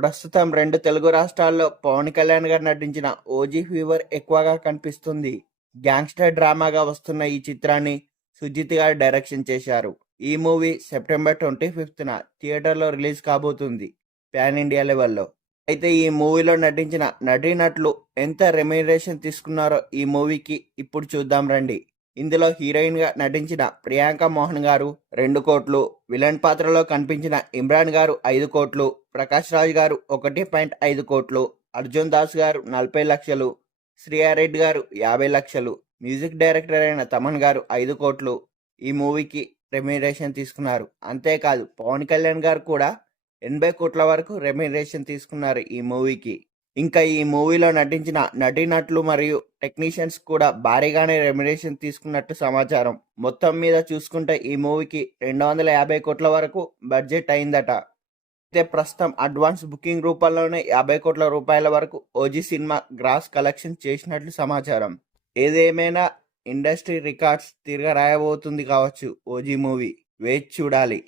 ప్రస్తుతం 2 తెలుగు రాష్ట్రాల్లో పవన్ కళ్యాణ్ గారు నటించిన 'ఓజీ ఫీవర్' ఎక్కువగా కనిపిస్తుంది. గ్యాంగ్స్టర్ డ్రామాగా వస్తున్న ఈ చిత్రాన్ని సుజిత్ గారు డైరెక్షన్ చేశారు. ఈ మూవీ సెప్టెంబర్ 25న థియేటర్లో రిలీజ్ కాబోతుంది పాన్ ఇండియా లెవెల్లో. అయితే ఈ మూవీలో నటించిన నటీనటులు ఎంత రెమ్యునరేషన్ తీసుకున్నారో ఈ మూవీకి ఇప్పుడు చూద్దాం రండి. ఇందులో హీరోయిన్ గా నటించిన ప్రియాంక మోహన్ గారు 2 కోట్లు, విలన్ పాత్రలో కనిపించిన ఇమ్రాన్ గారు 5 కోట్లు, ప్రకాష్ రాజ్ గారు 1.5 కోట్లు, అర్జున్ దాస్ గారు 40 లక్షలు, శ్రీయారెడ్డి గారు 50 లక్షలు, మ్యూజిక్ డైరెక్టర్ అయిన తమన్ గారు 5 కోట్లు ఈ మూవీకి రెమ్యునరేషన్ తీసుకున్నారు. అంతేకాదు పవన్ కళ్యాణ్ గారు కూడా 80 కోట్ల వరకు రెమ్యునరేషన్ తీసుకున్నారు ఈ మూవీకి. ఇంకా ఈ మూవీలో నటించిన నటీనటులు మరియు టెక్నీషియన్స్ కూడా భారీగానే రెమ్యునరేషన్ తీసుకున్నట్టు సమాచారం. మొత్తం మీద చూసుకుంటే ఈ మూవీకి 250 కోట్ల వరకు బడ్జెట్ అయిందట. అయితే ప్రస్తుతం అడ్వాన్స్ బుకింగ్ రూపంలోనే 50 కోట్ల రూపాయల వరకు ఓజీ సినిమా గ్రాస్ కలెక్షన్ చేసినట్లు సమాచారం. ఏదేమైనా ఇండస్ట్రీ రికార్డ్స్ తిరగరాయబోతుంది కావచ్చు ఓజీ మూవీ. వేచి చూడాలి.